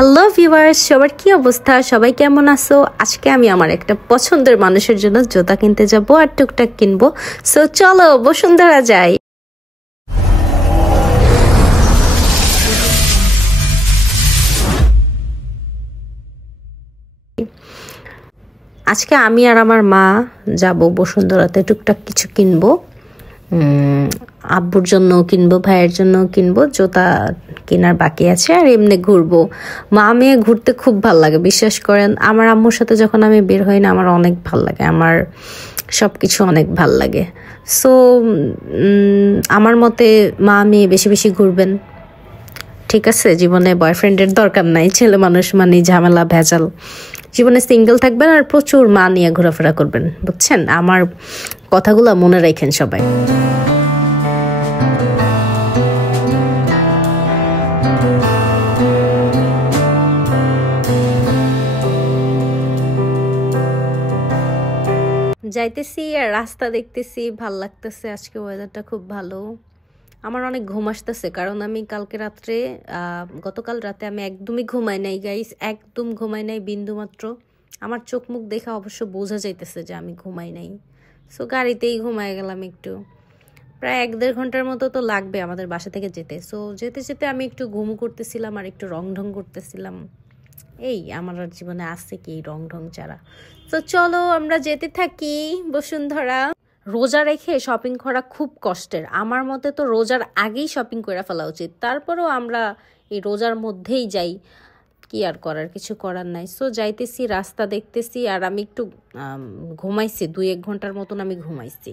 Hello viewers, সবার কি অবস্থা? সবাই কেমন আছো? আজকে আমি আমার একটা পছন্দের মানুষের জন্য জুতা কিনতে যাব আর টুকটাক কিনবো। সো চলো বসুন্ধরা যাই। আজকে আমি আর আমার মা যাব বসুন্ধরাতে, টুকটাক কিছু কিনবো। আব্বুর জন্য কিনবো, ভাইয়ের জন্য কিনবো, জুতা কেনার বাকি আছে, আর এমনি ঘুরবো। মা মেয়ে ঘুরতে খুব ভাল লাগে, বিশ্বাস করেন। আমার আম্মুর সাথে যখন আমি বের হই না, আমার অনেক ভাল লাগে, আমার সব কিছু অনেক ভাল লাগে। সো আমার মতে মা মেয়ে বেশি বেশি ঘুরবেন, ঠিক আছে? জীবনে বয়ফ্রেন্ডের দরকার নাই, ছেলে মানুষ মানে ঝামেলা ভেজাল। জীবনে সিঙ্গেল থাকবেন আর প্রচুর মা নিয়ে ঘোরাফেরা করবেন, বুঝছেন? আমার কথাগুলো মনে রাখেন সবাই। যাইতেছি আর রাস্তা দেখতেছি, ভাল লাগতেছে। আজকে ওয়েদারটা খুব ভালো। আমার অনেক ঘুম আসতেছে, কারণ আমি কালকে রাত্রে গতকাল রাতে আমি একদমই ঘুমাই নাই গাইস, একদম ঘুমাই নাই বিন্দু মাত্র। আমার চোখ মুখ দেখা অবশ্য বোঝা যাইতেছে যে আমি ঘুমাই নাই। সো গাড়িতেই ঘুমাই গেলাম একটু। প্রায় 1-1.5 ঘন্টার মতো তো লাগবে আমাদের বাসা থেকে যেতে। সো যেতে যেতে আমি একটু ঘুমু করতেছিলাম আর একটু রং ঢং করতেছিলাম। এই আমার আর জীবনে আসছে কি রং ঢং ছাড়া। তো চলো আমরা যেতে থাকি বসুন্ধরা। রোজা রেখে শপিং করা খুব কষ্টের, আমার মতে তো রোজার আগেই শপিং করে ফেলা উচিত। তারপরেও আমরা এই রোজার মধ্যেই যাই, কি আর করার, কিছু করার নাই। সো যাইতেছি, রাস্তা দেখতেছি, আর আমি একটু ঘুমাইছি, 2-1 ঘন্টার মতন আমি ঘুমাইছি।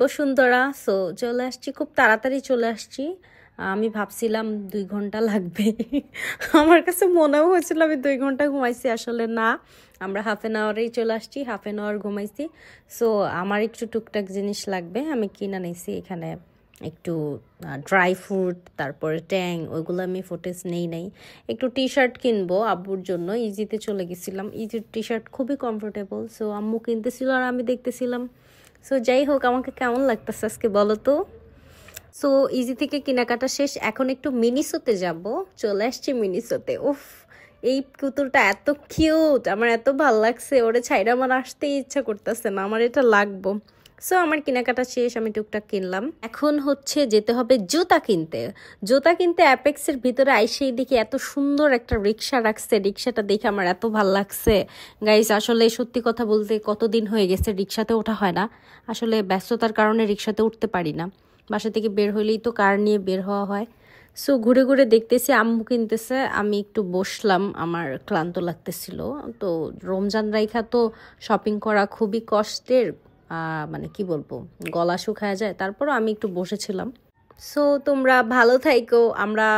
বসুন্ধরা। সো চলে আসছি, খুব তাড়াতাড়ি চলে আসছি। আমি ভাবছিলাম 2 ঘন্টা লাগবে। আমার কাছে মনেও হয়েছিল আমি 2 ঘন্টা ঘুমাইছি, আসলে না, আমরা হাফ অ্যান আওয়ারেই চলে আসছি, হাফ অ্যান আওয়ার ঘুমাইছি। সো আমার একটু টুকটাক জিনিস লাগবে, আমি কিনে নিয়েছি এখানে একটু ড্রাই ফ্রুট, তারপরে ট্যাং, ওইগুলো আমি ফুটেজ নাই। একটু টি শার্ট কিনবো আব্বুর জন্য, ইজিতে চলে গেছিলাম, ইজির টি শার্ট খুবই কমফোর্টেবল। সো আম্মু কিনতেছিল আর আমি দেখতেছিলাম। সো যাই হোক, আমাকে কেমন লাগতেছে আজকে বলো তো। সো ইজি থেকে কেনাকাটা শেষ, এখন একটু মিনিসোতে যাব। চলে আসছি মিনিসোতে। উফ, এই পুতুলটা এত কিউট, আমার এত ভাল লাগছে, ওরে ছাইরা আমার আসতেই ইচ্ছা করতেছে না, আমার এটা লাগবো। সো আমার কেনাকাটা শেষ, আমি টুকটাক কিনলাম। এখন হচ্ছে যেতে হবে জুতা কিনতে। জুতা কিনতে অ্যাপেক্সের ভিতরে আইসেই দেখি এত সুন্দর একটা রিক্সা রাখছে, রিক্সাটা দেখে আমার এত ভাল লাগছে গাইস। আসলে সত্যি কথা বলতে কতদিন হয়ে গেছে রিক্সাতে ওঠা হয় না, আসলে ব্যস্ততার কারণে রিক্সাতে উঠতে পারি না, বাসা থেকে বের হইলেই তো কার নিয়ে বের হওয়া হয়। সো ঘুরে ঘুরে দেখতেছি, আম্মু কিনতেছে, আমি একটু বসলাম, আমার ক্লান্ত লাগতেছিল। তো রমজান রাইখা তো শপিং করা খুবই কষ্টের, মানে কি বলবো, গলা শুকায় যায়, তারপরও আমি একটু বসেছিলাম। সো তোমরা ভালো থাইকো, আমরা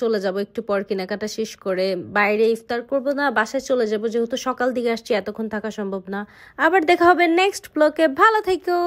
চলে যাব একটু পর কেনাকাটা শেষ করে, বাইরে ইফতার করব না, বাসায় চলে যাব, যেহেতু সকাল দিকে আসছি, এতক্ষণ থাকা সম্ভব না। আবার দেখা হবে নেক্সট ব্লগে, ভালো থাইকো।